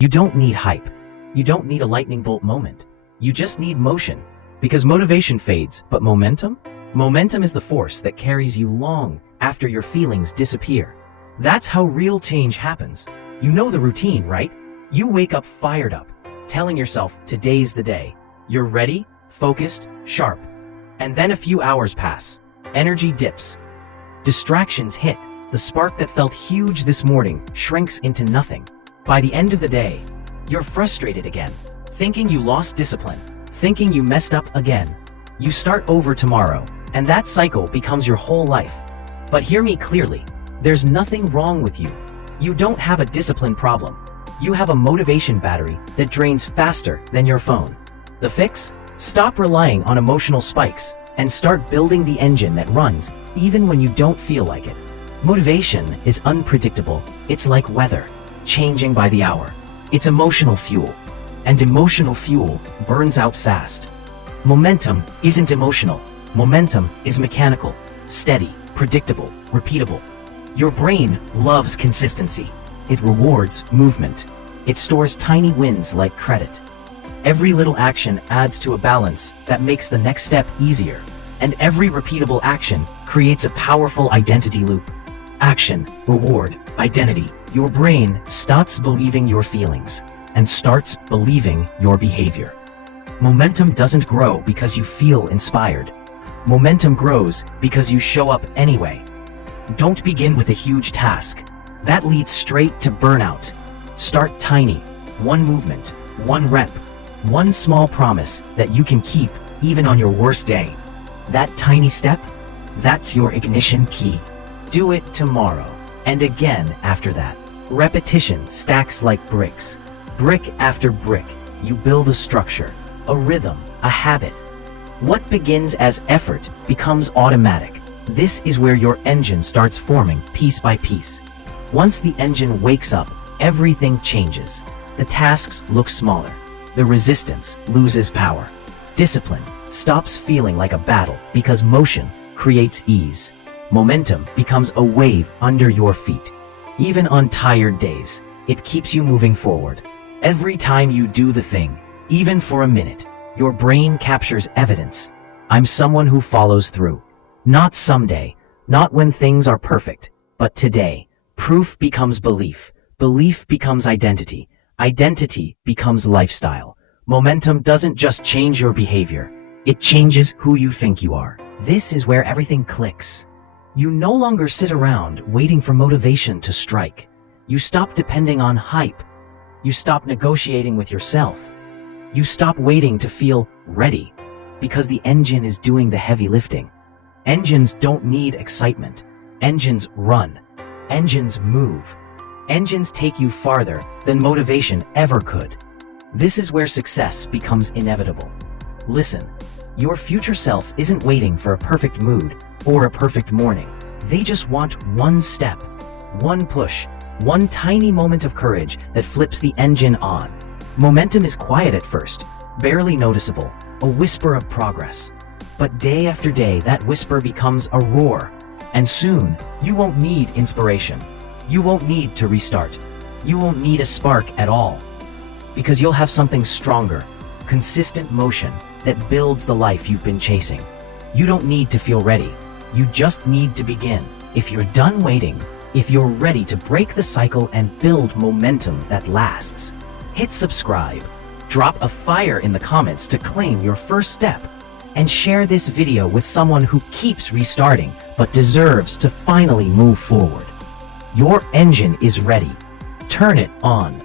You don't need hype. You don't need a lightning bolt moment. You just need motion. Because motivation fades, but momentum? Momentum is the force that carries you long after your feelings disappear. That's how real change happens. You know the routine, right? You wake up fired up, telling yourself today's the day. You're ready, focused, sharp. And then a few hours pass. Energy dips. Distractions hit. The spark that felt huge this morning shrinks into nothing. By the end of the day, you're frustrated again, thinking you lost discipline, thinking you messed up again. You start over tomorrow, and that cycle becomes your whole life. But hear me clearly, there's nothing wrong with you. You don't have a discipline problem. You have a motivation battery that drains faster than your phone. The fix? Stop relying on emotional spikes and start building the engine that runs even when you don't feel like it. Motivation is unpredictable. It's like weather, changing by the hour. It's emotional fuel, and emotional fuel burns out fast. Momentum isn't emotional. Momentum is mechanical, steady, predictable, repeatable. Your brain loves consistency. It rewards movement. It stores tiny wins like credit. Every little action adds to a balance that makes the next step easier, and every repeatable action creates a powerful identity loop. Action, reward, identity. Your brain stops believing your feelings and starts believing your behavior. Momentum doesn't grow because you feel inspired. Momentum grows because you show up anyway. Don't begin with a huge task. That leads straight to burnout. Start tiny. One movement, one rep, one small promise that you can keep even on your worst day. That tiny step, that's your ignition key. Do it tomorrow, and again after that. Repetition stacks like bricks. Brick after brick, you build a structure, a rhythm, a habit. What begins as effort becomes automatic. This is where your engine starts forming piece by piece. Once the engine wakes up, everything changes. The tasks look smaller. The resistance loses power. Discipline stops feeling like a battle because motion creates ease. Momentum becomes a wave under your feet. Even on tired days, it keeps you moving forward. Every time you do the thing, even for a minute, your brain captures evidence. I'm someone who follows through. Not someday, not when things are perfect, but today. Proof becomes belief. Belief becomes identity. Identity becomes lifestyle. Momentum doesn't just change your behavior. It changes who you think you are. This is where everything clicks. You no longer sit around waiting for motivation to strike. You stop depending on hype. You stop negotiating with yourself. You stop waiting to feel ready, because the engine is doing the heavy lifting. Engines don't need excitement. Engines run. Engines move. Engines take you farther than motivation ever could. This is where success becomes inevitable. Listen, your future self isn't waiting for a perfect mood or a perfect morning. They just want one step, one push, one tiny moment of courage that flips the engine on. Momentum is quiet at first, barely noticeable, a whisper of progress. But day after day, that whisper becomes a roar. And soon, you won't need inspiration. You won't need to restart. You won't need a spark at all. Because you'll have something stronger, consistent motion that builds the life you've been chasing. You don't need to feel ready. You just need to begin. If you're done waiting, if you're ready to break the cycle and build momentum that lasts, hit subscribe, drop a fire in the comments to claim your first step, and share this video with someone who keeps restarting but deserves to finally move forward. Your engine is ready. Turn it on.